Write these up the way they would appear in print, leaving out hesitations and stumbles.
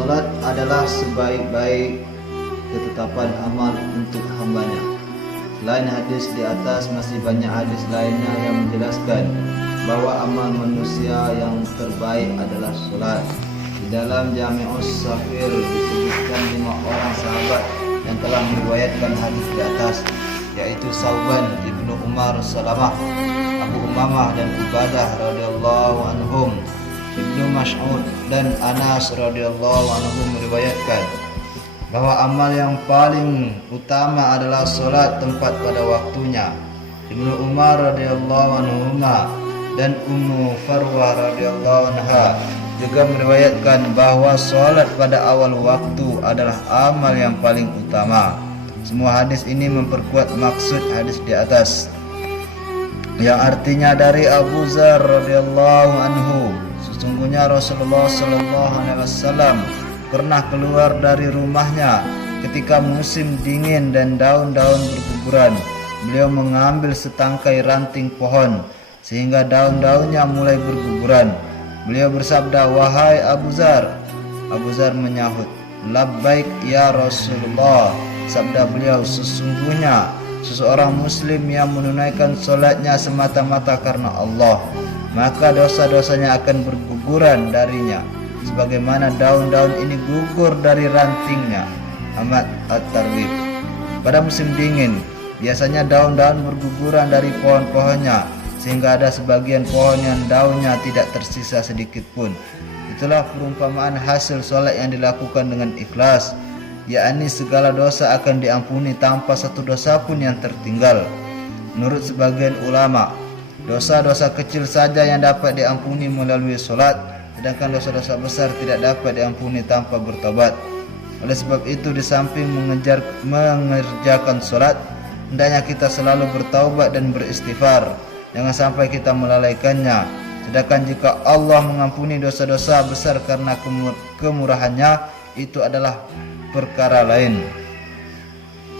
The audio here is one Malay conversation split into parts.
Salat adalah sebaik-baik ketetapan amal untuk hambanya. Selain hadis di atas, masih banyak hadis lainnya yang menjelaskan bahwa amal manusia yang terbaik adalah salat. Di dalam Jami'us Safir disebutkan 5 orang sahabat yang telah meriwayatkan hadis di atas, yaitu Sauban, Ibnu Umar, Salamah, Abu Umamah dan Ubadah radhiyallahu anhum. Ibnu Mas'ud dan Anas radhiyallahu anhum meriwayatkan bahwa amal yang paling utama adalah salat tempat pada waktunya. Ibnu Umar radhiyallahu anhuma dan Ummu Farwah radhiyallahu anha juga meriwayatkan bahwa salat pada awal waktu adalah amal yang paling utama. Semua hadis ini memperkuat maksud hadis di atas, yang artinya dari Abu Dzar radhiyallahu anhu, sesungguhnya Rasulullah sallallahu alaihi wasallam pernah keluar dari rumahnya ketika musim dingin dan daun-daun berguguran. Beliau mengambil setangkai ranting pohon sehingga daun-daunnya mulai berguguran. Beliau bersabda, "Wahai Abu Dzar." Abu Dzar menyahut, "Labbaik ya Rasulullah." Sabda beliau, "Sesungguhnya seseorang muslim yang menunaikan salatnya semata-mata karena Allah, maka dosa-dosanya akan berguguran darinya sebagaimana daun-daun ini gugur dari rantingnya." Ahmad At-Targhib. Pada musim dingin biasanya daun-daun berguguran dari pohon-pohonnya, sehingga ada sebagian pohon yang daunnya tidak tersisa sedikit pun. Itulah perumpamaan hasil salat yang dilakukan dengan ikhlas, yakni segala dosa akan diampuni tanpa satu dosa pun yang tertinggal. Menurut sebagian ulama, dosa-dosa kecil saja yang dapat diampuni melalui salat, sedangkan dosa-dosa besar tidak dapat diampuni tanpa bertobat. Oleh sebab itu, di samping mengerjakan salat, hendaknya kita selalu bertaubat dan beristighfar. Jangan sampai kita melalaikannya. Sedangkan jika Allah mengampuni dosa-dosa besar karena kemurahannya, itu adalah perkara lain.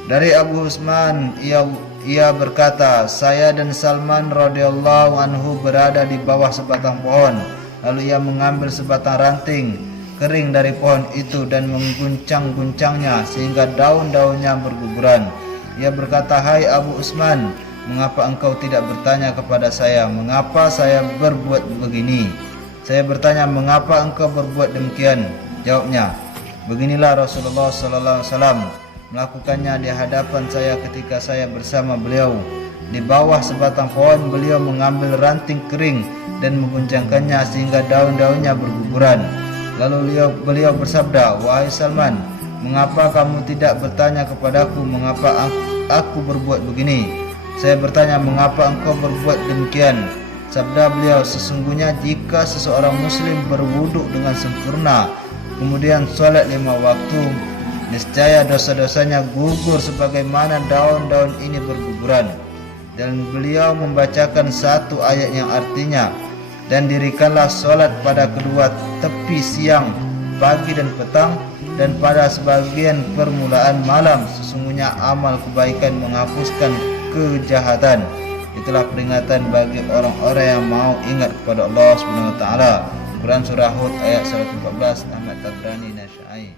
Dari Abu Utsman, ia berkata, "Saya dan Salman radhiyallahu anhu berada di bawah sebatang pohon. Lalu ia mengambil sebatang ranting kering dari pohon itu dan mengguncang-guncangnya sehingga daun-daunnya berguguran. Ia berkata, 'Hai Abu Utsman, mengapa engkau tidak bertanya kepada saya mengapa saya berbuat begini?' Saya bertanya, 'Mengapa engkau berbuat demikian?' Jawabnya, 'Beginilah Rasulullah sallallahu alaihi wasallam melakukannya di hadapan saya ketika saya bersama beliau. Di bawah sebatang pohon beliau mengambil ranting kering dan mengguncangkannya sehingga daun-daunnya berguguran. Lalu beliau bersabda, 'Wahai Salman, mengapa kamu tidak bertanya kepadaku mengapa aku berbuat begini?' Saya bertanya, 'Mengapa engkau berbuat demikian?' Sabda beliau, 'Sesungguhnya jika seseorang muslim berwudu dengan sempurna, kemudian sholat 5 waktu, niscaya dosa-dosanya gugur sebagaimana daun-daun ini berguguran.' Dan beliau membacakan satu ayat yang artinya, 'Dan dirikanlah sholat pada kedua tepi siang, pagi dan petang, dan pada sebagian permulaan malam. Sesungguhnya amal kebaikan menghapuskan kejahatan.' Itulah peringatan bagi orang-orang yang mau ingat kepada Allah Subhanahu wa taala. Quran surah Hud ayat 114, Ahmad Tabrani Nasyai.